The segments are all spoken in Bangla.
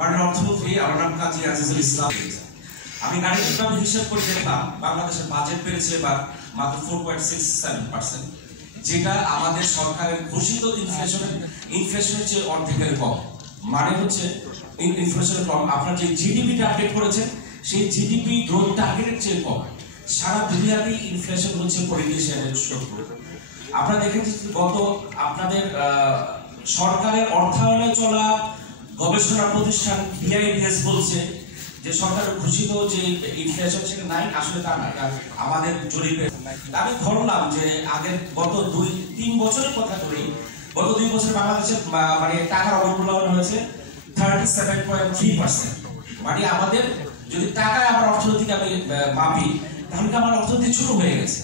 মাননীয় অর্থমন্ত্রী, আমার নাম কাজী আজিজুল ইসলাম। আমি গাণিতিকভাবে হিসাব করে দেখলাম বাংলাদেশের বাজেট বেড়েছে এবার মাত্র 4.67%, যেটা আমাদের সরকারের ঘোষিত ইনফ্লেশনের চেয়ে অর্ধেকের কম। মানে হচ্ছে ইনফ্লেশনের কম। আপনার যে জিডিপিটা আপডেট করেছেন সেই জিডিপি গ্রোথ টার্গেটের চেয়ে কম। সারা দুনিয়াতেই ইনফ্লেশন হচ্ছে পরিবেশের শত্রু। আপনারা দেখেছেন গত আপনাদের সরকারের অর্থায়নে চলা গবেষণা প্রতিষ্ঠান BIDS বলছে যে সরকারের ঘোষিত যে ইনফ্লেশন সেটা নাই, আসলে তা না। আমাদের জরিপে আমি ধরলাম যে আগের গত 2-3 বছরের কথা ধরি, গত 2 বছর বাংলাদেশের মানে টাকার অবমূল্যায়ন হয়েছে 37.3%। মানে আমাদের যদি টাকায় আমরা অর্থনীতিকে আমি মাপি তাহলে আমার অর্থনীতি ছোট হয়ে গেছে।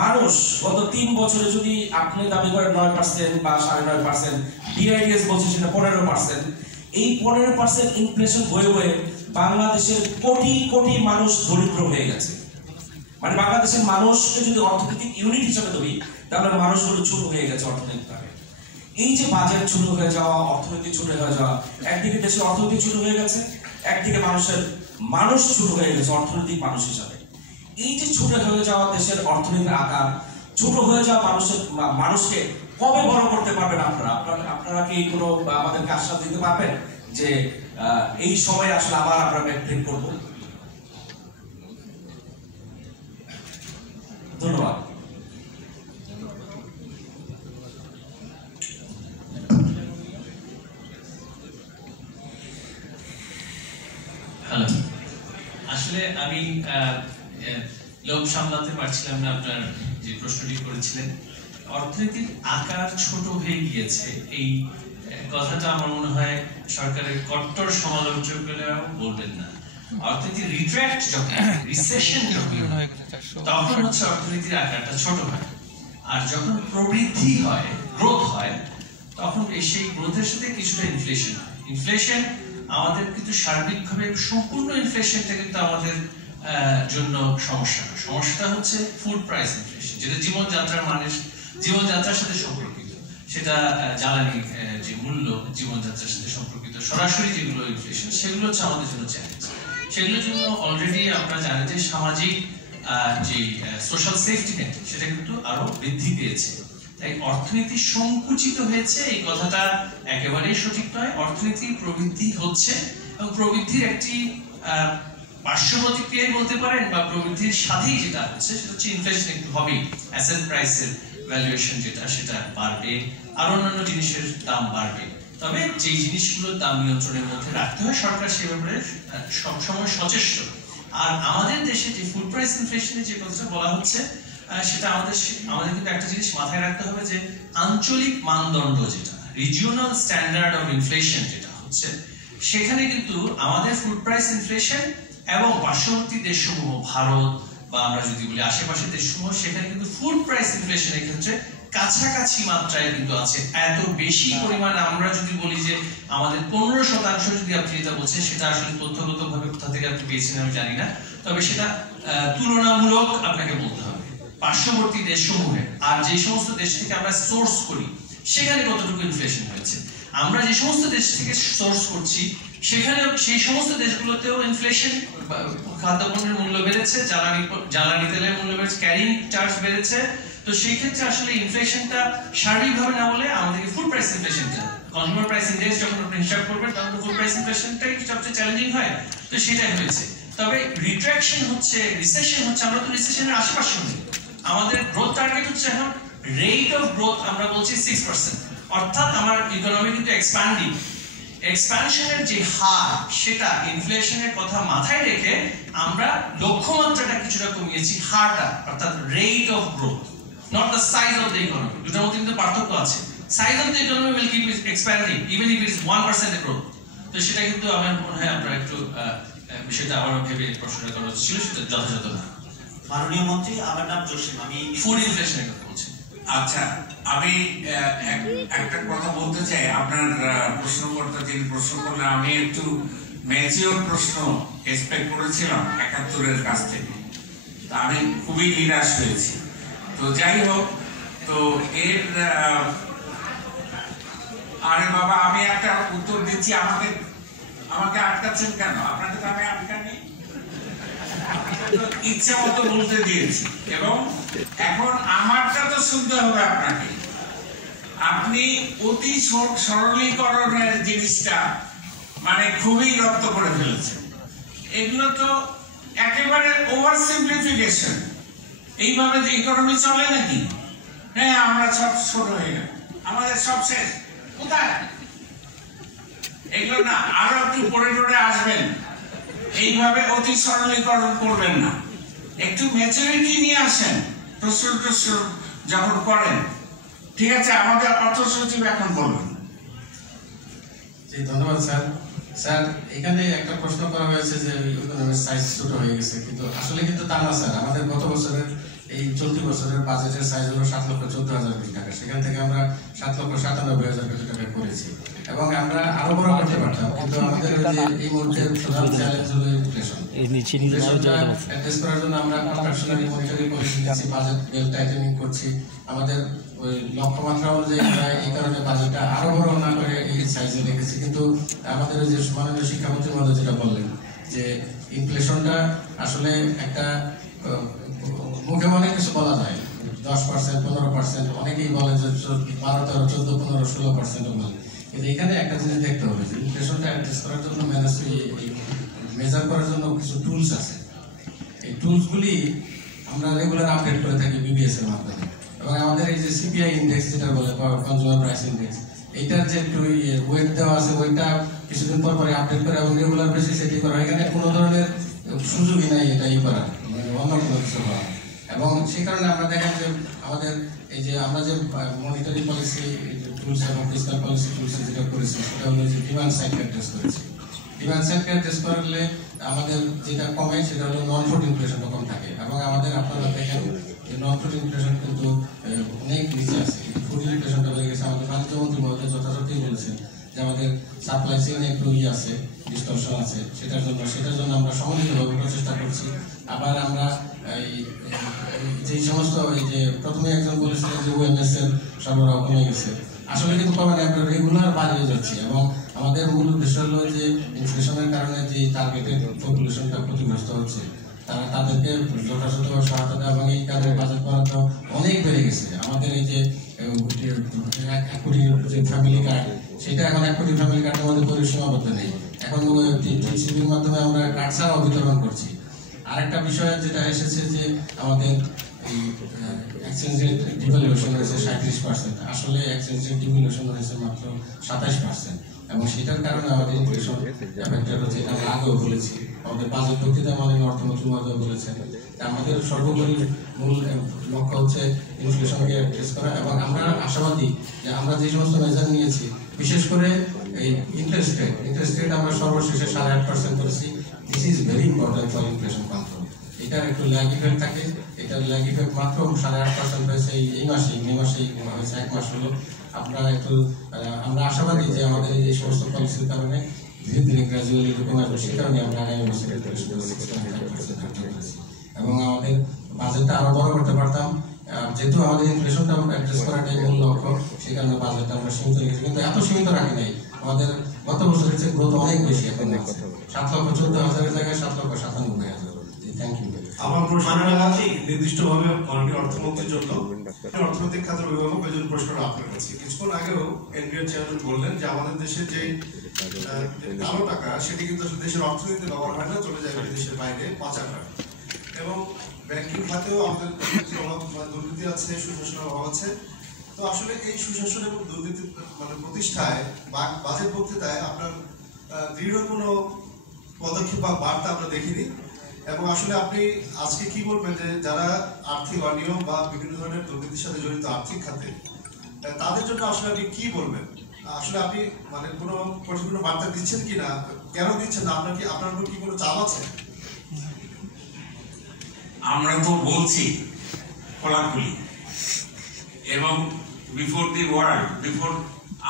মানুষ গত 3 বছরে যদি আপনি দাবি করেন 9% বা 9.5%, BIDS বলছে সেটা 15%, এই 15% ইনফ্লেশন হয়ে হয়ে বাংলাদেশের কোটি কোটি মানুষ দরিদ্র হয়ে গেছে। মানে বাংলাদেশের মানুষকে যদি অর্থনৈতিক ইউনিট হিসেবে ধরি তাহলে মানুষগুলো ছোট হয়ে গেছে অর্থনৈতিকভাবে। এই যে বাজেট ছোট হয়ে যাওয়া, অর্থনীতি ছোট হয়ে যাওয়া, একদিকে দেশের অর্থনীতি ছোট হয়ে গেছে, একদিকে মানুষ ছোট হয়ে গেছে অর্থনৈতিক মানুষ হিসাবে। এই যে ছোট হয়ে যাওয়া দেশের অর্থনীতির আকার, ছোট হয়ে যাওয়া মানুষকে কবে বড় করতে পারবেন আপনারা কি কোনো আমাদেরকে আশ্বাস দিতে পারবেন যে এই সময় আসলে আবার আমরা ব্যাকট্রেক করব? ধন্যবাদ। হ্যালো, আসলে আমি লোক সামলাতে পারছিলাম না। আপনার যে প্রশ্নটি করেছিলেন, অর্থনীতির আকার ছোট হয়ে গিয়েছে, এই কথাটা আমার মনে হয় সরকারের কট্টর সমালোচকেরাও বলবেন না। অর্থনীতি রিট্র্যাক্ট যখন, রিসেশন যখন, তখন হচ্ছে অর্থনীতির আকারটা ছোট হয়। আর যখন প্রবৃদ্ধি হয়, গ্রোথ হয়, তখন সেই গ্রোথের সাথে কিছুটা ইনফ্লেশন হয়। ইনফ্লেশন আমাদের কিন্তু সার্বিকভাবে সম্পূর্ণ ইনফ্লেশনটা কিন্তু আমাদের জন্য সমস্যাটা হচ্ছে ফুড প্রাইস ইনফ্লেশন, যেটা জীবনযাত্রার সাথে সম্পর্কিত। সেটা জ্বালানি যে মূল্য জীবনযাত্রার সাথে সম্পর্কিত সরাসরি যেগুলো ইনফ্লেশন, সেগুলো হচ্ছে আমাদের জন্য চ্যালেঞ্জ। সেগুলোর জন্য অলরেডি আপনারা জানেন যে সামাজিক যে সোশ্যাল সেফটি নেট সেটা কিন্তু আরো বৃদ্ধি পেয়েছে। তাই অর্থনীতি সংকুচিত হয়েছে এই কথাটা একেবারেই সঠিক নয়। অর্থনীতি প্রবৃদ্ধি হচ্ছে এবং প্রবৃদ্ধির একটি পার্শ্ব প্রতিক্রিয়া বলতে পারেন, বা প্রবৃদ্ধির সাথেই যেটা হচ্ছে সেটা হচ্ছে ইনফ্লেশন একটু হবেই। অ্যাসেট প্রাইসের ভ্যালুয়েশন যেটা সেটা বাড়বে, আর অন্যান্য জিনিসের দাম বাড়বে। তবে যে জিনিসগুলোর দাম নিয়ন্ত্রণের মধ্যে রাখতে হয় সরকার সে ব্যাপারে সবসময় সচেষ্ট। আর আমাদের দেশে যে ফুড প্রাইস ইনফ্লেশনের যে কথাটা বলা হচ্ছে সেটা আমাদের কিন্তু একটা জিনিস মাথায় রাখতে হবে যে আঞ্চলিক মানদণ্ড যেটা রিজিওনাল স্ট্যান্ডার্ড অফ ইনফ্লেশন যেটা হচ্ছে, সেখানে কিন্তু আমাদের ফুড প্রাইস ইনফ্লেশন এবং পার্শ্ববর্তী দেশসমূহ ভারত বা আমরা যদি বলি আশেপাশের দেশসমূহ, সেখানে কিন্তু ফুড প্রাইস ইনফ্লেশনের ক্ষেত্রে কাছাকাছি মাত্রায় কিন্তু আছে। এত বেশি পরিমাণ আমরা যদি বলি যে আমাদের 15% যদি আপনি যেটা বলছেন, সেটা আসলে তথ্যগতভাবে কোথা থেকে আপনি পেয়েছেন আমি জানি না, তবে সেটা তুলনামূলক আপনাকে বলতে হবে পার্শ্ববর্তী দেশসমূহে। আর যে সমস্ত দেশ থেকে আমরা সোর্স করি সেখানে কতটুকু ইনফ্লেশন হয়েছে। আমরা যে সমস্ত দেশ থেকে সোর্স করছি সেখানে সেই সমস্ত দেশগুলোতেও ইনফ্লেশন, খাদ্যপণ্যের মূল্য বেড়েছে, জ্বালানি তেলের মূল্য বেড়েছে, ক্যারিং চার্জ বেড়েছে। তো সেই ক্ষেত্রে আসলে ইনফ্লেশনটা সার্বিকভাবে না বলে আমাদেরকে ফুড প্রাইস ইনফ্লেশনটা, কনজিউমার প্রাইস ইন্ডেক্স যখন আপনি হিসাব করবেন তখন ফুড প্রাইস ইনফ্লেশনটাই সবচেয়ে চ্যালেঞ্জিং হয়। তো সেটাই হয়েছে। তবে রিট্রাকশন হচ্ছে, রিসেশন হচ্ছে, আমরা তো রিসেশনের আশেপাশে নেই। আমাদের গ্রোথ টার্গেট হচ্ছে এখন রেট অফ গ্রোথ আমরা বলছি 6%, অর্থাৎ আমার ইকোনমি কিন্তু এক্সপ্যান্ডিং। এক্সপ্যানশনের যে হার সেটা ইনফ্লেশনের কথা মাথায় রেখে আমরা লক্ষ্যমাত্রাটা কিছুটা কমিয়েছি, হারটা, অর্থাৎ rate of growth, not the size of the economy. দুটোর মধ্যে কিন্তু পার্থক্য আছে। Size of the economy will keep expanding even if it is 1% growth. তো সেটা কিন্তু আমার মনে হয় আমরা একটু বিষয়টা আবারও ভেবে প্রশ্ন করা ছিল, সেটা যথাযথ না। মাননীয় মন্ত্রী, আমার নাম জসিম, আমি ফুড ইনফ্লেশনের কথা বলছি। আচ্ছা, আমি একটা কথা বলতে চাই। আপনার প্রশ্নকর্তা যিনি প্রশ্ন করলেন, আমি একটু ম্যাচিওর প্রশ্ন এক্সপেক্ট করেছিলাম ৭১-এর কাছ থেকে, আমি খুবই নিরাশ হয়েছি। তো যাই হোক, তো এর আরে বাবা, আমি একটা উত্তর দিচ্ছি। আমাকে আটকাচ্ছেন কেন? আপনাকে তো আমি আটকানি, ইচ্ছা মতো বলতে দিয়েছি। এবং এখন আমারটা তো শুনতে হবে আপনাকে। আপনি অতি সরলীকরণের জিনিসটা মানে খুবই রপ্ত করে ফেলেছেন। এগুলো তো একেবারে ওভার সিম্পলিফিকেশন। এইভাবে যে ইকোনমি চলে নাকি? হ্যাঁ, আমরা সব ছোট হয়ে গেল, আমাদের সব শেষ। কোথায়? এগুলো না, আরো একটু পরে পরে আসবেন। এইভাবে অতি সরলীকরণ করবেন না, একটু ম্যাচুরিটি নিয়ে আসেন প্রশ্ন যখন করেন। ঠিক আছে, আমাদের অর্থ সচিব এখন বলবেন। জি, ধন্যবাদ স্যার। স্যার, এখানে একটা প্রশ্ন করা হয়েছে যে ইকোনমির সাইজ ছোট হয়ে গেছে, কিন্তু আসলে কিন্তু তা না স্যার। আমাদের গত বছরের এই চলতি বছরের বাজেটের সাইজ হলো 7,14,000 কোটি টাকা। সেখান থেকে আমরা 7,97,000 কোটি টাকা করেছি এবং আমরা আরো বড় করতে পারতাম, কিন্তু আমাদের এই মুহূর্তে প্রধান চ্যালেঞ্জ হলো ইনফ্লেশন। ইনফ্লেশনটা অ্যাড্রেস করার জন্য আমরা কন্ট্রাকশনারি মনিটারি পলিসি নিচ্ছি, বাজেট বেল টাইটেনিং করছি। আমাদের ওই লক্ষ্যমাত্রা অনুযায়ী আমরা এই কারণে বাজেটটা আরো বড় না করে এই সাইজে রেখেছি। কিন্তু আমাদের যে মাননীয় শিক্ষামন্ত্রী মহোদয় যেটা বললেন যে ইনফ্লেশনটা আসলে একটা মুখে অনেক কিছু বলা যায়, 10%, 15%, অনেকেই বলে যে 12, 13, 14, 15, 16% বলে। কিন্তু এখানে একটা জিনিস দেখতে হবে যে ইনফ্লেশনটা অ্যাড্রেস করার জন্য মেজার করার জন্য কিছু টুলস আছে। এই টুলসগুলি আমরা রেগুলার আপডেট করে থাকি বিবিএস এর মাধ্যমে। এবং আমাদের এই যে সিপিআই ইন্ডেক্স যেটা বলে কনজিউমার প্রাইস ইন্ডেক্স, এইটার যে একটু ওয়েট দেওয়া আছে, ওইটা কিছুদিন পর পরে আপডেট করে এবং রেগুলার বেসিস এটি করা। এখানে কোনো ধরনের সুযোগই নাই এটা করার, অন্য কোনো কিছু করার। এবং সেই কারণে আমরা দেখেন যে আমাদের এই যে আমরা যে মনিটারি পলিসি টুলস এবং ফিসকাল পলিসি টুলস যেটা করেছি সেটা হলো যে ডিমান্ড সাইড অ্যাড্রেস করেছি। ডিমান্ড সাইড অ্যাড্রেস করলে আমাদের যেটা কমে সেটা হলো নন ফুড ইনফ্লেশনটা কম থাকে। এবং আমাদের আপনারা দেখেন যে নন ফুড ইনফ্লেশন কিন্তু অনেক নিচে আছে, ফুড ইনফ্লেশনটা বেড়ে গেছে। আমাদের বাণিজ্য মন্ত্রী মহোদয় যথাযথই বলেছেন যে আমাদের সাপ্লাই চেইনে একটু আছে, ডিস্টরশন আছে। সেটার জন্য আমরা সম্মিলিতভাবে প্রচেষ্টা করছি। আবার আমরা যে সমস্ত এই যে প্রথমে একজন বলেছিলেন যে ওএমএস এর সরবরাহ কমে গেছে, আসলে কিন্তু কমে না, আমরা রেগুলার বাড়িয়ে যাচ্ছি। এবং আমাদের মূল উদ্দেশ্য হলো যে ইনফ্লেশনের কারণে যে টার্গেটেড পপুলেশনটা ক্ষতিগ্রস্ত হচ্ছে তাদেরকে যথাযথ সহায়তা দেওয়া এবং এই কারণে বাজেট বরাদ্দ অনেক বেড়ে গেছে। আমাদের এই যে 1 কোটি যে ফ্যামিলি কার্ড, সেটা এখন 1 কোটি ফ্যামিলি কার্ডের মধ্যে পরিসীমাবদ্ধ নেই। এখন টিসিবির মাধ্যমে আমরা কার্ড ছাড়াও বিতরণ করছি। আরেকটা বিষয় যেটা এসেছে যে আমাদের এই এক্সচেঞ্জ রেট ডিভ্যালুয়েশন হয়েছে 37%, আসলে এক্সচেঞ্জ রেট ডিভ্যালুয়েশন হয়েছে মাত্র 27%। এবং সেটার কারণে আমাদের ইনফ্লেশন এফেক্টেড হচ্ছে, এটা আমরা আগেও বলেছি। আমাদের বাজেট বক্তৃতায় মাননীয় অর্থমন্ত্রী মহোদয় বলেছেন যে আমাদের সর্বোপরি মূল লক্ষ্য হচ্ছে ইনফ্লেশনকে অ্যাড্রেস করা। এবং আমরা আশাবাদী যে আমরা যে সমস্ত মেজার নিয়েছি, বিশেষ করে এই ইন্টারেস্ট রেট আমরা সর্বশেষে 8.5% করেছি। This is very important for inflation control. এটার একটু ল্যাগ ইফেক্ট থাকে, এটার ল্যাগ ইফেক্ট মাত্র 8.5% হয়েছে এই মাসেই, মে মাসেই হয়েছে, 1 মাস হলো। আমরা আশাবাদী যে আমাদের এই সমস্ত পলিসির কারণে ধীরে ধীরে গ্রাজুয়ালি কমে আসবে। সে কারণে আমরা আগামী বছর এবং আমাদের বাজেটটা আরো বড় করতে পারতাম, যেহেতু আমাদের ইনফ্লেশনটা অ্যাড্রেস করাটাই মূল লক্ষ্য। সেই কারণে বাজেটটা আমরা সীমিত রেখেছি, কিন্তু এত সীমিত রাখি নাই। আমাদের গত বছরের চেয়ে গ্রোথ অনেক বেশি, এখন 7,14,000 জায়গায় 7,97,000। Thank you. আমার প্রশ্নটা নির্দিষ্টভাবে মাননীয় অর্থমন্ত্রীর জন্য। অর্থনৈতিক খাতের অভিভাবক, এই জন্য প্রশ্নটা আপনার কাছে। কিছুক্ষণ আগেও এনবিআর চেয়ারম্যান বললেন যে আমাদের দেশের যে কালো টাকা সেটি কিন্তু দেশের অর্থনীতিতে ব্যবহার হয় না, চলে যায় দেশের বাইরে পাচার হয়। এবং ব্যাংকিং খাতেও আমাদের দুর্নীতি আছে, সুশাসনের অভাব আছে। তো আসলে এই সুশাসন এবং দুর্নীতি প্রতিষ্ঠায় বা বাজেট বক্তৃতায় আপনার দৃঢ় কোনো পদক্ষেপ বা বার্তা আমরা দেখিনি। এবং আসলে আপনি আজকে কি বলবেন যে যারা আর্থিক অনিয়ম বা বিভিন্ন ধরনের দুর্নীতির সাথে জড়িত আর্থিক খাতে, তাদের জন্য আসলে আপনি কি বলবেন? আসলে আপনি কোনো কঠিন বার্তা দিচ্ছেন কিনা, কেন দিচ্ছেন না, আপনার কি কোনো চাপ আছে? আমরা তো বলছি খোলাখুলি, এবং before the world, before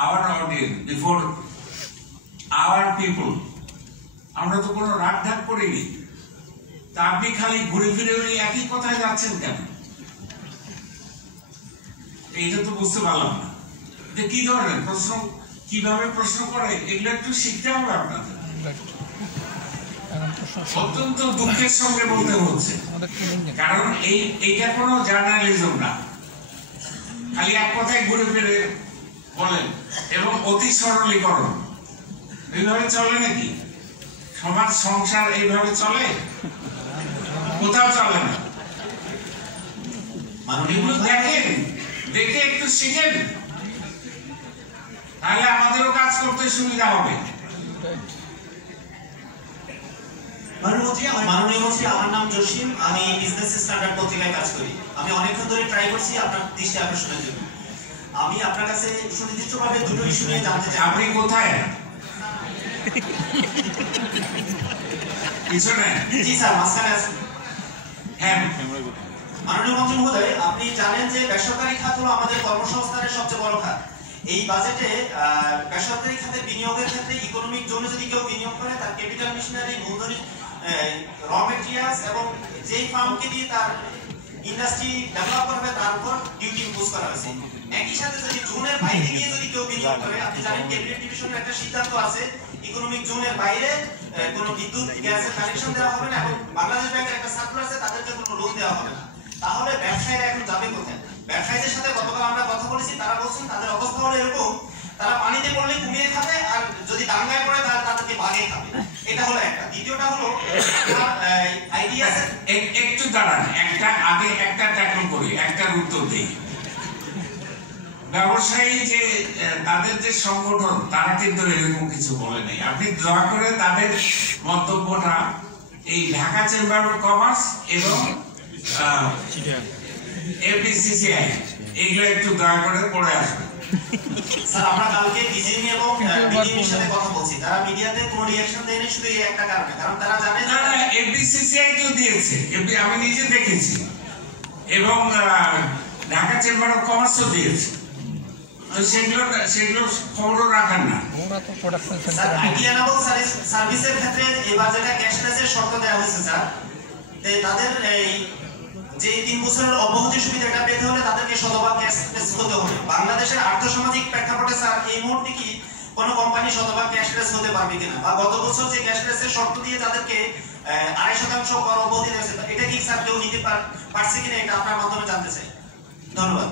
hour audience, before hour people, আমরা তো কোনো রাগ ঢাক করিনি। তা আপনি খালি ঘুরে ফিরে ওই একই কথায় যাচ্ছেন কেন? এইটা তো বুঝতে পারলাম না। কি ধরনের প্রশ্ন, কিভাবে প্রশ্ন করে, এগুলো একটু শিখতে হবে আপনাদের। অত্যন্ত দুঃখের সঙ্গে বলতে হচ্ছে, কারণ এইটা কোনো জার্নালিজম না। খালি এক কথায় ঘুরে ফিরে বলেন এবং অতি সরলীকরণ। এইভাবে চলে নাকি সমাজ সংসার? এইভাবে চলে? কোথাও চলে না। এগুলো দেখেন, দেখে একটু শিখেন, তাহলে আমাদেরও কাজ করতে সুবিধা হবে। মাননীয় মন্ত্রী, আমার নাম জসিম, আমি বিজনেস স্ট্যান্ডার্ড পত্রিকায় কাজ করি। আমি অনেকক্ষণ ধরে ট্রাই করছি আপনার দৃষ্টি আকর্ষণের জন্য। আমি আপনার কাছে সুনির্দিষ্টভাবে দুটো ইস্যু নিয়ে জানতে চাই। আপনি কোথায়? পিছনে? জি স্যার, মাঝখানে আছেন। হ্যাঁ। মাননীয় মন্ত্রী মহোদয়, আপনি জানেন যে বেসরকারি খাত হলো আমাদের কর্মসংস্থানের সবচেয়ে বড় খাত। এই বাজেটে বেসরকারি খাতে বিনিয়োগের ক্ষেত্রে ইকোনমিক জোনে যদি কেউ বিনিয়োগ করে, তার ক্যাপিটাল মেশিনারি, মূলধনী, র মেটেরিয়ালস এবং যেই ফার্মকে দিয়ে তার ইন্ডাস্ট্রি ডেভেলপ করবে তার উপর ডিউটি ইম্পোজ করা হয়েছে। একই সাথে যদি জোনের বাইরে গিয়ে যদি কেউ বিনিয়োগ করে, আপনি জানেন ক্যাবিনেট ডিভিশনের একটা সিদ্ধান্ত আছে, ইকোনমিক জোনের বাইরে কোনো বিদ্যুৎ গ্যাসের কানেকশন দেওয়া হবে না এবং বাংলাদেশ ব্যাংকের একটা সার্কুলার আছে, তাদেরকে কোনো লোন দেওয়া হবে না। তাহলে ব্যবসায়ীরা এখন যাবে কোথায়? ব্যবসায়ীদের সাথে গতকাল আমরা কথা বলেছি, তারা বলছেন তাদের অবস্থা হলো এরকম, তারা পানিতে পড়লে কুমিরে খাবে আর যদি দাঙ্গায় পড়ে তাহলে তাদেরকে বাঘে খাবে। এটা হলো একটা। দ্বিতীয়টা হলো আইডিয়া। একটু দাঁড়ান, আগে একটা ট্যাকল করি, একটার উত্তর দিই। ব্যবসায়ী যে তাদের যে সংগঠন, তারা কিন্তু এরকম কিছু বলে নাই। আপনি দয়া করে তাদের মন্তব্যটা এই ঢাকা চেম্বার অফ কমার্স এবং এফডিসিসিআই এগুলো একটু দয়া করে পড়ে আসবেন। স্যার, আমরা কালকে ডিজিএম এবং বিডিএমের সাথে কথা বলছি, তারা মিডিয়াতে কোনো রিঅ্যাকশন দেয়নি শুধু এই একটা কারণে, কারণ তারা জানে না না, এফডিসিসিআই তো দিয়েছে, আমি নিজে দেখেছি, এবং ঢাকা চেম্বার অফ কমার্সও দিয়েছে। সেগুলো খবরও রাখার না। স্যার, আইডিয়ানেবল সার্ভিসের ক্ষেত্রে এবার যেটা ক্যাশলেসের শর্ত দেওয়া হয়েছে স্যার, তাদের এই যে 3 বছরের অব্যাহতি সুবিধাটা পেতে হলে তাদেরকে শতভাগ ক্যাশলেস হতে হবে। বাংলাদেশের আর্থসামাজিক প্রেক্ষাপটে স্যার এই মুহূর্তে কি কোন কোম্পানি শতভাগ ক্যাশলেস হতে পারবে কিনা, বা গত বছর যে ক্যাশলেসের শর্ত দিয়ে তাদেরকে 2.5% কর অব্যাহতি দিয়েছে, এটা কি স্যার কেউ নিতে পারছে কিনা, এটা আপনার মাধ্যমে জানতে চাই। ধন্যবাদ।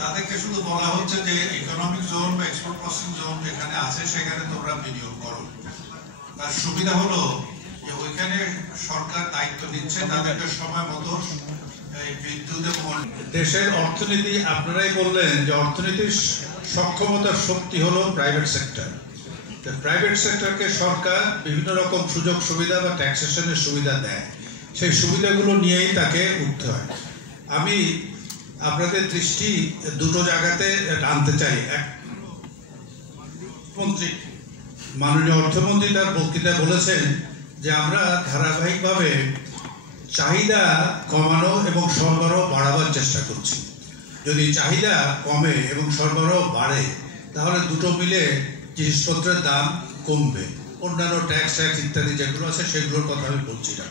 তাদেরকে শুধু বলা হচ্ছে যে ইকোনমিক জোন বা এক্সপোর্ট প্রসেসিং জোন যেখানে আছে সেখানে তোমরা বিনিয়োগ করো। তার সুবিধা হলো যে ওইখানে সরকার দায়িত্ব নিচ্ছে, তাদেরকে সময় মতো বিদ্যুৎ এবং দেশের অর্থনীতি, আপনারাই বললেন যে অর্থনীতির সক্ষমতার শক্তি হলো প্রাইভেট সেক্টর। প্রাইভেট সেক্টরকে সরকার বিভিন্ন রকম সুযোগ সুবিধা বা ট্যাক্সেশনের সুবিধা দেয়, সেই সুবিধাগুলো নিয়েই তাকে উঠতে হয়। আমি আপনাদের দৃষ্টি দুটো জায়গাতে টানতে চাই। মাননীয় অর্থমন্ত্রী তার বক্তৃতায় বলেছেন যে আমরা ধারাবাহিকভাবে চাহিদা কমানো এবং সরবরাহ বাড়াবার চেষ্টা করছি। যদি চাহিদা কমে এবং সরবরাহ বাড়ে তাহলে দুটো মিলে জিনিসপত্রের দাম কমবে। অন্যান্য ট্যাক্স ইত্যাদি যেগুলো আছে সেগুলোর কথা আমি বলছি না।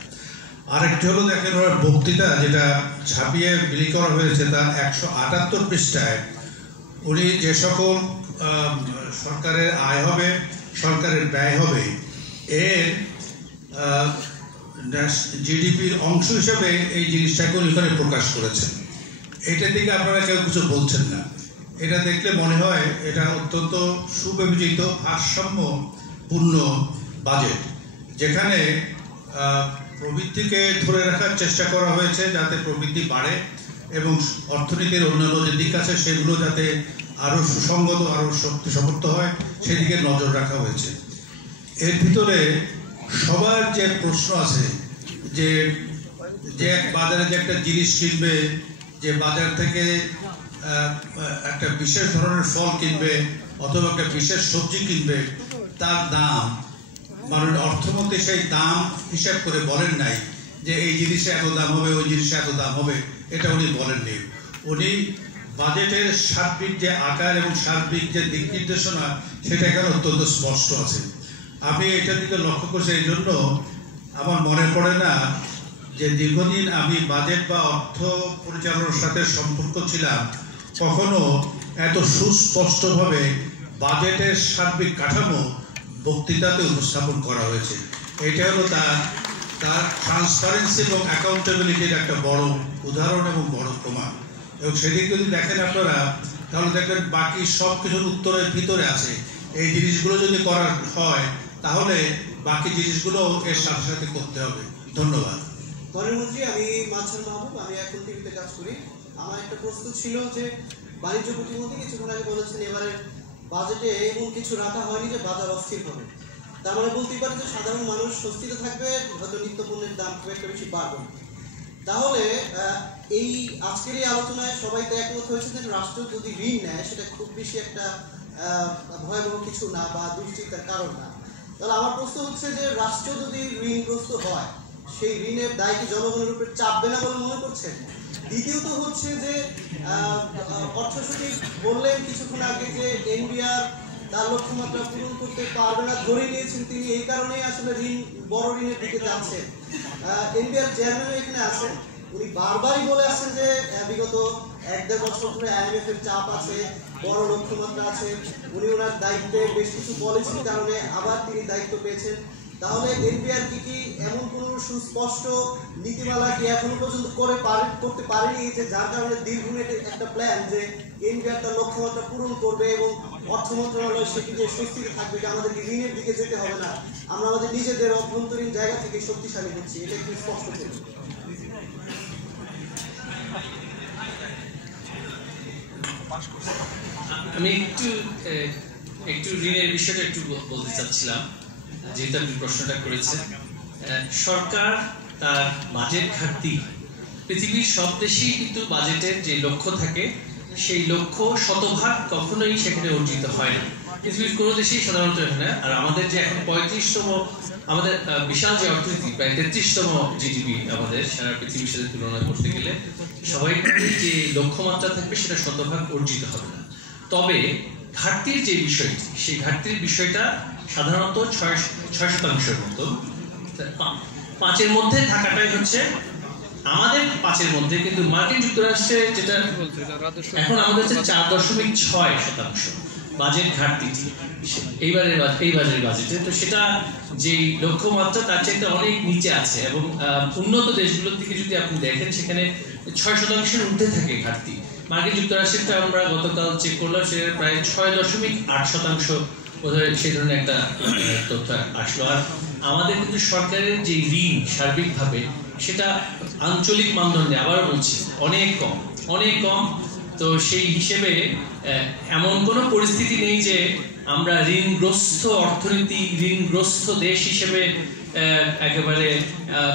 আরেকটি হলো দেখেন, ওর বক্তৃতা যেটা ছাপিয়ে বিলি করা হয়েছে তার 178 পৃষ্ঠায় উনি যে সকল সরকারের আয় হবে, সরকারের ব্যয় হবে, এর জিডিপির অংশ হিসেবে এই জিনিসটাকে উনি ওখানে প্রকাশ করেছেন। এটা দিকে আপনারা কেউ কিছু বলছেন না। এটা দেখলে মনে হয় এটা অত্যন্ত সুবিবেচিত ভারসাম্যপূর্ণ বাজেট, যেখানে প্রবৃদ্ধিকে ধরে রাখার চেষ্টা করা হয়েছে যাতে প্রবৃদ্ধি বাড়ে এবং অর্থনীতির অন্যান্য যে দিক আছে সেগুলো যাতে আরো সুসংগত, আরো শক্তিসমর্থ হয় সেদিকে নজর রাখা হয়েছে। এর ভিতরে সবার যে প্রশ্ন আছে যে এক বাজারে যে একটা জিনিস কিনবে, যে বাজার থেকে একটা বিশেষ ধরনের ফল কিনবে অথবা একটা বিশেষ সবজি কিনবে, তার দাম মাননীয় অর্থমন্ত্রী সেই দাম হিসাব করে বলেন নাই যে এই জিনিসে এত দাম হবে, ওই জিনিসে এত দাম হবে, এটা উনি বলেননি। উনি বাজেটের সার্বিক যে আকার এবং সার্বিক যে দিক নির্দেশনা সেটা এখানে অত্যন্ত স্পষ্ট আছে। আমি এটার দিকে লক্ষ্য করছি, এই জন্য আমার মনে পড়ে না যে দীর্ঘদিন আমি বাজেট বা অর্থ পরিচালনার সাথে সম্পর্ক ছিলাম, কখনো এত সুস্পষ্টভাবে বাজেটের সার্বিক কাঠামো বক্তৃতাতে উপস্থাপন করা হয়েছে। এটা হলো তার ট্রান্সপারেন্সি এবং অ্যাকাউন্টেবিলিটির একটা বড় উদাহরণ এবং বড় প্রমাণ। এবং সেদিক যদি দেখেন আপনারা, তাহলে দেখবেন বাকি সব কিছুর উত্তরের ভিতরে আছে। এই জিনিসগুলো যদি করা হয় তাহলে বাকি জিনিসগুলো এর সাথে সাথে করতে হবে। ধন্যবাদ। প্রধানমন্ত্রী, আমি মাঝার মাহবুব, আমি এখন টিভিতে কাজ করি। আমার একটা প্রশ্ন ছিল যে বাণিজ্য প্রতিমন্ত্রী কিছুক্ষণ আগে বলেছেন এবারে বাজেটে এমন কিছু রাখা হয়নি যে বাজার অস্থির হবে। তার মানে বলতেই পারে যে সাধারণ মানুষ স্বস্তিতে থাকবে, হয়তো নিত্য পণ্যের দাম খুব একটা বেশি বাড়বে। তাহলে এই আজকের এই আলোচনায় সবাই তো একমত হয়েছে যে রাষ্ট্র যদি ঋণ নেয় সেটা খুব বেশি একটা ভয়াবহ কিছু না বা দুশ্চিন্তার কারণ না। তাহলে আমার প্রশ্ন হচ্ছে যে রাষ্ট্র যদি ঋণগ্রস্ত হয় সেই ঋণের দায় কি জনগণের উপরে চাপবে না বলে মনে করছেন? দ্বিতীয়ত হচ্ছে যে অর্থ সচিব বললেন কিছুক্ষণ আগে যে এনবিআর তার লক্ষ্যমাত্রা পূরণ করতে পারবে না, ধরে নিয়েছেন তিনি, এই কারণেই আসলে বড় ঋণের দিকে যাচ্ছেন। এনবিআর চেয়ারম্যানও এখানে আছেন, উনি বারবারই বলে আসছেন যে বিগত 1-1.5 বছর ধরে আইএমএফ এর চাপ আছে, বড় লক্ষ্যমাত্রা আছে, উনি ওনার দায়িত্বে বেশ কিছু পলিসির কারণে আবার তিনি দায়িত্ব পেয়েছেন। তাহলে এনবিআর কি এমন কোন সুস্পষ্ট নীতিমালা কি এখনো পর্যন্ত করতে পারেনি যে যার কারণে দীর্ঘমেয়াদী একটা প্ল্যান যে এনবিআর তার লক্ষ্যমাত্রা পূরণ করবে এবং অর্থ মন্ত্রণালয় সেটি দিয়ে স্বস্তিতে থাকবে যে আমাদেরকে ঋণের দিকে যেতে হবে না, আমরা আমাদের নিজেদের অভ্যন্তরীণ জায়গা থেকে শক্তিশালী হচ্ছি, এটা একটু স্পষ্ট করবে। আমি একটু ঋণের বিষয়টা একটু বলতে চাচ্ছিলাম, যেহেতু আপনি প্রশ্নটা করেছেন। সরকার তার বাজেট ঘাটতি, পৃথিবীর সব দেশেই কিন্তু বাজেটের যে লক্ষ্য থাকে সেই লক্ষ্য শতভাগ কখনোই সেখানে অর্জিত হয় না, পৃথিবীর কোনো দেশেই সাধারণত হয় না। আর আমাদের যে এখন 35তম, আমাদের বিশাল যে অর্থনীতি, প্রায় 33তম জিডিপি আমাদের সারা পৃথিবীর সাথে তুলনা করতে গেলে, সবাই যে লক্ষ্যমাত্রা থাকবে সেটা শতভাগ অর্জিত হবে না। তবে ঘাটতির যে বিষয়টি, সেই ঘাটতির বিষয়টা সাধারণত 6% মতো, 5-এর মধ্যে থাকাটাই হচ্ছে আমাদের 5-এর মধ্যে। কিন্তু মার্কিন যুক্তরাষ্ট্রে যেটা এখন আমাদের হচ্ছে 4.6% বাজেট ঘাটতিটি এইবারের বাজেটে। তো সেটা যে লক্ষ্যমাত্রা তার চাইতে অনেক নিচে আছে, এবং উন্নত দেশগুলোর দিকে যদি আপনি দেখেন সেখানে 6%-এর ঊর্ধ্বে থাকে ঘাটতি। মার্কিন যুক্তরাষ্ট্রেরটা আমরা গতকাল চেক করলাম, সেটা প্রায় 6.8% সেই ধরনের একটা তথ্য আসলো। আর আমাদের কিন্তু সরকারের যে ঋণ সার্বিকভাবে সেটা আঞ্চলিক মানদণ্ডে, আবার বলছি, অনেক কম। তো সেই হিসেবে এমন কোনো পরিস্থিতি নেই যে আমরা ঋণগ্রস্ত অর্থনীতি, ঋণগ্রস্ত দেশ হিসেবে একেবারে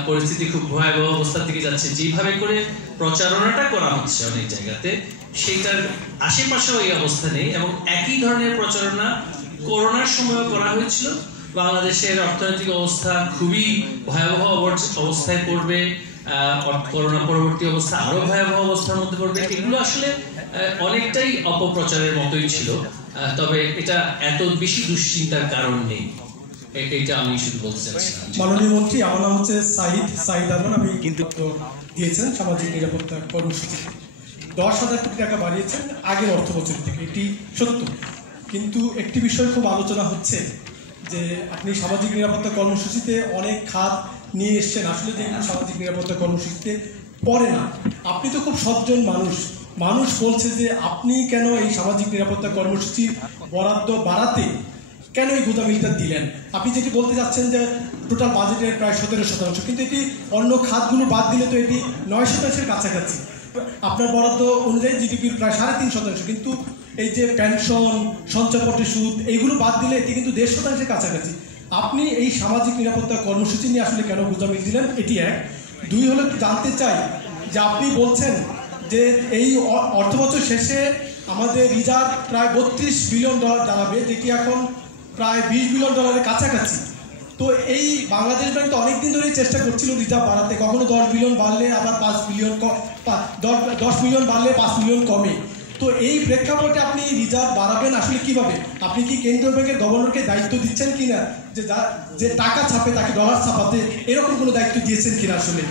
পরিস্থিতি খুব ভয়াবহ অবস্থার দিকে যাচ্ছে। যেভাবে করে প্রচারণাটা করা হচ্ছে অনেক জায়গাতে, সেইটার আশেপাশেও এই অবস্থা নেই। এবং একই ধরনের প্রচারণা করোনার সময়ও করা হয়েছিল। বাংলাদেশের অর্থনৈতিক অবস্থা খুবই ভয়াবহ অবস্থায় পড়বে, করোনা পরবর্তী অবস্থা আরো ভয়াবহ অবস্থার মধ্যে পড়বে, এগুলো আসলে অনেকটাই অপপ্রচারের মতোই ছিল। তবে এটা এত বেশি দুশ্চিন্তার কারণ নেই, এটা আমি শুধু বলতে চাচ্ছি। মাননীয় মন্ত্রী, আমার নাম হচ্ছে সাইদ আরমান, আমি কিন্তু দিয়েছেন সামাজিক নিরাপত্তা কর্মসূচি 10,000 কোটি টাকা বাড়িয়েছেন আগের অর্থ বছর থেকে, এটি সত্য। কিন্তু একটি বিষয় খুব আলোচনা হচ্ছে যে আপনি সামাজিক নিরাপত্তা কর্মসূচিতে অনেক খাত নিয়ে এসছেন, আসলে যেগুলো সামাজিক নিরাপত্তা কর্মসূচিতে পড়ে না। আপনি তো খুব সজ্জন মানুষ বলছে যে আপনি কেন এই সামাজিক নিরাপত্তা কর্মসূচির বরাদ্দ বাড়াতে কেন এই গুদামিলটা দিলেন? আপনি যেটি বলতে চাচ্ছেন যে টোটাল বাজেটের প্রায় 17%, কিন্তু এটি অন্য খাতগুলো বাদ দিলে তো এটি 9%-এর কাছাকাছি। আপনার বরাদ্দ অনুযায়ী জিডিপির প্রায় 3.5%, কিন্তু এই যে পেনশন, সঞ্চয়পত্র সুদ, এইগুলো বাদ দিলে এটি কিন্তু 1.5%-এর কাছাকাছি। আপনি এই সামাজিক নিরাপত্তা কর্মসূচি নিয়ে আসলে কেন গুদামিল দিলেন? এটি এক। 2 হলো একটু জানতে চাই যে আপনি বলছেন যে এই অর্থবছর শেষে আমাদের রিজার্ভ প্রায় $32 বিলিয়ন দাঁড়াবে, যেটি এখন প্রায় $20 বিলিয়ন কাছাকাছি। তো এই বাংলাদেশ ব্যাংক তো অনেকদিন ধরেই চেষ্টা করছিল রিজার্ভ বাড়াতে, কখনো 10 বিলিয়ন বাড়লে আবার 5 বিলিয়ন, 10 মিলিয়ন বাড়লে 5 মিলিয়ন কমে। তো এই প্রেক্ষাপটে আপনি রিজার্ভ বাড়াবেন আসলে কিভাবে? আপনি কি কেন্দ্রীয় ব্যাংকের গভর্নরকে দায়িত্ব দিচ্ছেন কিনা যে টাকা ছাপে তাকে ডলার ছাপাতে, এরকম কোনো দায়িত্ব দিয়েছেন কিনা আসলে?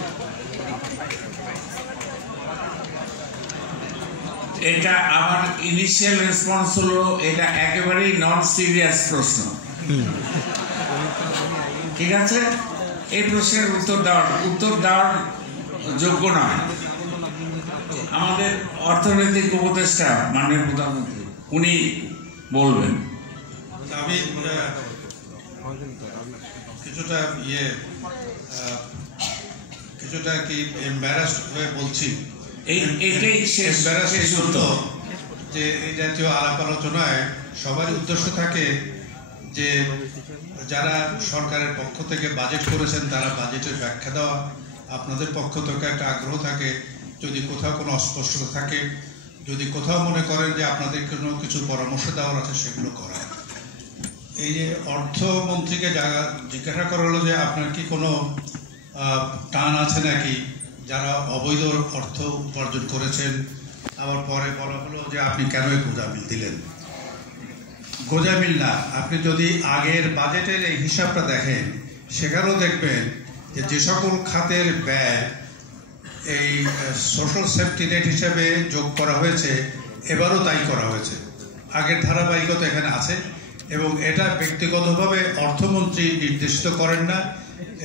এটা আমার ইনিশিয়াল রেসপন্স হলো এটা একেবারেই নন সিরিয়াস প্রশ্ন। ঠিক আছে, এই প্রশ্নের উত্তর দেওয়ার যোগ্য নয়। আমাদের অর্থনৈতিক উপদেষ্টা মাননীয় প্রধানমন্ত্রী উনি বলবেন। আমি কিছুটা কি এম্বারাসড হয়ে বলছি, এইটাই শেষ যে এই জাতীয় আলাপ আলোচনায় সবার উদ্দেশ্য থাকে যে যারা সরকারের পক্ষ থেকে বাজেট করেছেন তারা বাজেটের ব্যাখ্যা দেওয়া, আপনাদের পক্ষ থেকে একটা আগ্রহ থাকে যদি কোথাও কোনো অস্পষ্টতা থাকে, যদি কোথাও মনে করেন যে আপনাদের কোনো কিছু পরামর্শ দেওয়ার আছে সেগুলো করা। এই যে অর্থমন্ত্রীকে জিজ্ঞাসা করা হলো যে আপনার কি কোনো টান আছে নাকি যারা অবৈধ অর্থ উপার্জন করেছেন, আবার পরে বলা হলো যে আপনি কেন এই গোজামিল দিলেন। গোজামিল না, আপনি যদি আগের বাজেটের এই হিসাবটা দেখেন সেখানেও দেখবেন যে সকল খাতের ব্যয় এই সোশ্যাল সেফটি নেট হিসাবে যোগ করা হয়েছে, এবারও তাই করা হয়েছে, আগের ধারাবাহিকতা এখানে আছে। এবং এটা ব্যক্তিগতভাবে অর্থমন্ত্রী নির্দেশিত করেন না,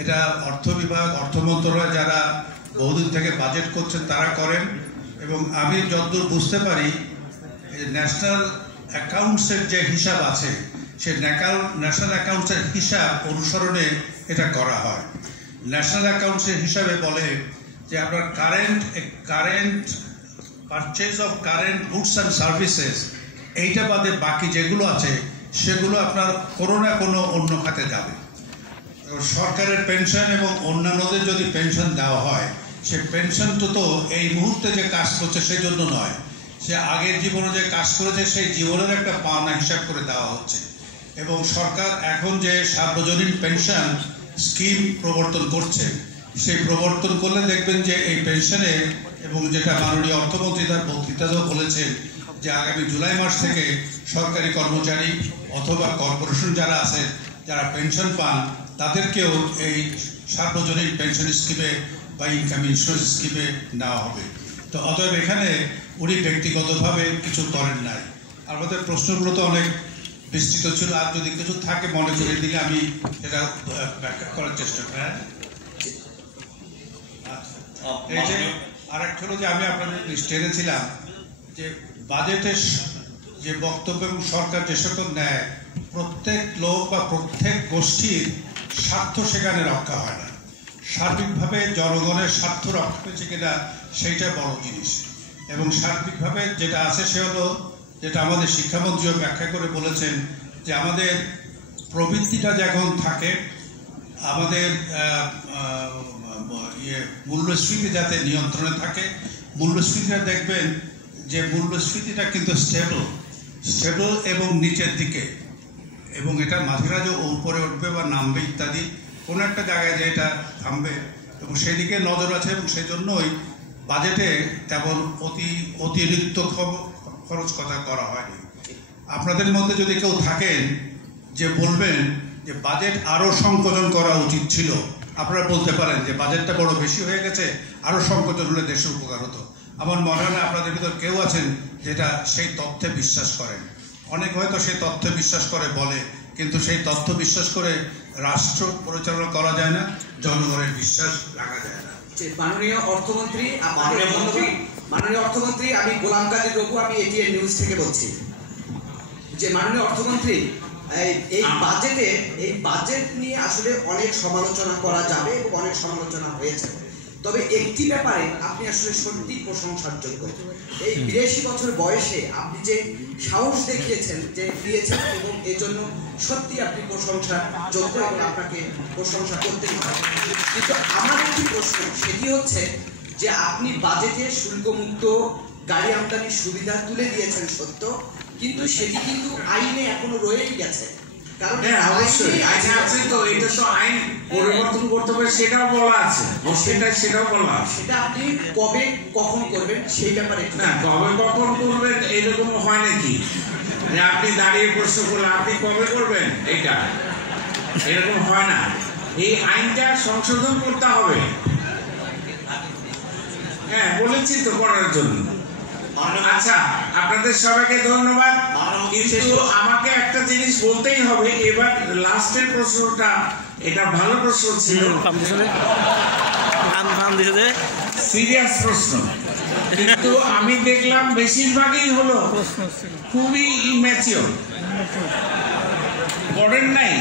এটা অর্থ বিভাগ, অর্থ মন্ত্রণালয় যারা বহুদিন থেকে বাজেট করছেন তারা করেন। এবং আমি যতদূর বুঝতে পারি ন্যাশনাল অ্যাকাউন্টসের যে হিসাব আছে সেই ন্যাশনাল অ্যাকাউন্টসের হিসাব অনুসরণে এটা করা হয়। ন্যাশনাল অ্যাকাউন্টসের হিসাবে বলে যে আপনার current purchase of current goods and services, এইটা বাদে বাকি যেগুলো আছে সেগুলো আপনার কোনো না কোনো অন্য খাতে যাবে। সরকারের পেনশন এবং অন্যান্যদের যদি পেনশন দেওয়া হয়, সে পেনশনটা তো এই মুহূর্তে যে কাজ করছে সেই জন্য নয়, সে আগের জীবনে যে কাজ করেছে সেই জীবনের একটা পাওনা হিসাব করে দেওয়া হচ্ছে। এবং সরকার এখন যে সার্বজনীন পেনশন স্কিম প্রবর্তন করছে, সেই প্রবর্তন করলে দেখবেন যে এই পেনশনে, এবং যেটা মাননীয় অর্থমন্ত্রী তার বক্তৃতাতেও বলেছেন যে আগামী জুলাই মাস থেকে সরকারি কর্মচারী অথবা কর্পোরেশন যারা আছে যারা পেনশন পান তাদেরকেও এই সার্বজনীন পেনশন স্কিমে বা ইনকাম ইন্স্যুরেন্স স্কিমে নেওয়া হবে। তো অতএব এখানে উনি ব্যক্তিগতভাবে কিছু করেন নাই। আমাদের প্রশ্নগুলো তো অনেক বিস্তৃত ছিল, আর যদি কিছু থাকে মনে করে দিলে আমি এটা ব্যাখ্যা করার চেষ্টা করি। এই যে আরেকটা হলো যে আমি আপনাদের টেনেছিলাম যে বাজেটের যে বক্তব্য এবং সরকার যে সকল নেয়, প্রত্যেক লোক বা প্রত্যেক গোষ্ঠীর স্বার্থ সেখানে রক্ষা হয় না, সার্বিকভাবে জনগণের স্বার্থ রক্ষা হয়েছে কিনা সেইটা বড় জিনিস। এবং সার্বিকভাবে যেটা আছে সে হলো যেটা আমাদের শিক্ষামন্ত্রীও ব্যাখ্যা করে বলেছেন যে আমাদের প্রবৃত্তিটা যখন থাকে, আমাদের মূল্যস্ফীতি যাতে নিয়ন্ত্রণে থাকে। মূল্যস্ফীতিটা দেখবেন যে মূল্যস্ফীতিটা কিন্তু স্টেবল এবং নিচের দিকে, এবং এটা মাঝে উপরে উঠবে বা নামবে ইত্যাদি, কোনো একটা জায়গায় যে এটা থামবে, এবং সেদিকে নজর আছে। এবং সেই জন্যই বাজেটে তেমন অতিরিক্ত খরচ কথা করা হয়নি। আপনাদের মধ্যে যদি কেউ থাকেন যে বলবেন যে বাজেট আরও সংকোচন করা উচিত ছিল, আপনারা বলতে পারেন যে বাজেটটা বড় বেশি হয়ে গেছে, আরও সংকোচন হলে দেশের উপকার হতো। আমার মনে হয় না আপনাদের ভিতর কেউ আছেন যেটা সেই তথ্যে বিশ্বাস করেন। অনেক হয়তো সেই তথ্যে বিশ্বাস করে বলে, কিন্তু সেই তথ্য বিশ্বাস করে রাষ্ট্র পরিচালনা করা যায় না, জনগণের বিশ্বাস রাখা যায় না। মাননীয় অর্থমন্ত্রী, আমি গোলাম কাদের রঘু, আমি এটিএন নিউজ থেকে বলছি যে মাননীয় অর্থমন্ত্রী, এই বাজেট নিয়ে আসলে অনেক সমালোচনা করা যাবে এবং অনেক সমালোচনা হয়েছে, তবে একটি ব্যাপারে আপনি আসলে সত্যি প্রশংসার যোগ্য। এই 82 বছর বয়সে আপনি যে সাহস দেখিয়েছেন, যে দিয়েছেন, এবং এজন্য সত্যি আপনি প্রশংসার যোগ্য এবং আপনাকে প্রশংসা করতেই হয়। কিন্তু আমার একটি প্রশ্ন, সেটি হচ্ছে যে আপনি বাজেটে শুল্কমুক্ত গাড়ি আমদানির সুবিধা তুলে দিয়েছেন সত্য, কিন্তু সেটি কিন্তু আইনে এখনো রয়েই গেছে। কারণ এটা তো আইন পরিবর্তন করতে হবে, সেটাও বলা আছে, সেটাও বলা আছে। সেটা আপনি কবে কখন করবেন সেই ব্যাপারে না, কবে কখন করবেন এরকম হয় নাকি যে আপনি দাঁড়িয়ে প্রশ্ন করলেন আপনি কবে করবেন, এটা এরকম হয় না। এই আইনটা সংশোধন করতে হবে। হ্যাঁ, বলেছি তো করার জন্য। আচ্ছা, আপনাদের সবাইকে ধন্যবাদ। কিন্তু আমাকে একটা জিনিস বলতেই হবে, এবার লাস্টের প্রশ্নটা এটা ভালো প্রশ্ন ছিল, সিরিয়াস প্রশ্ন, কিন্তু আমি দেখলাম বেশিরভাগই হলো খুবই ইম্যাচিওর, করেন নাই।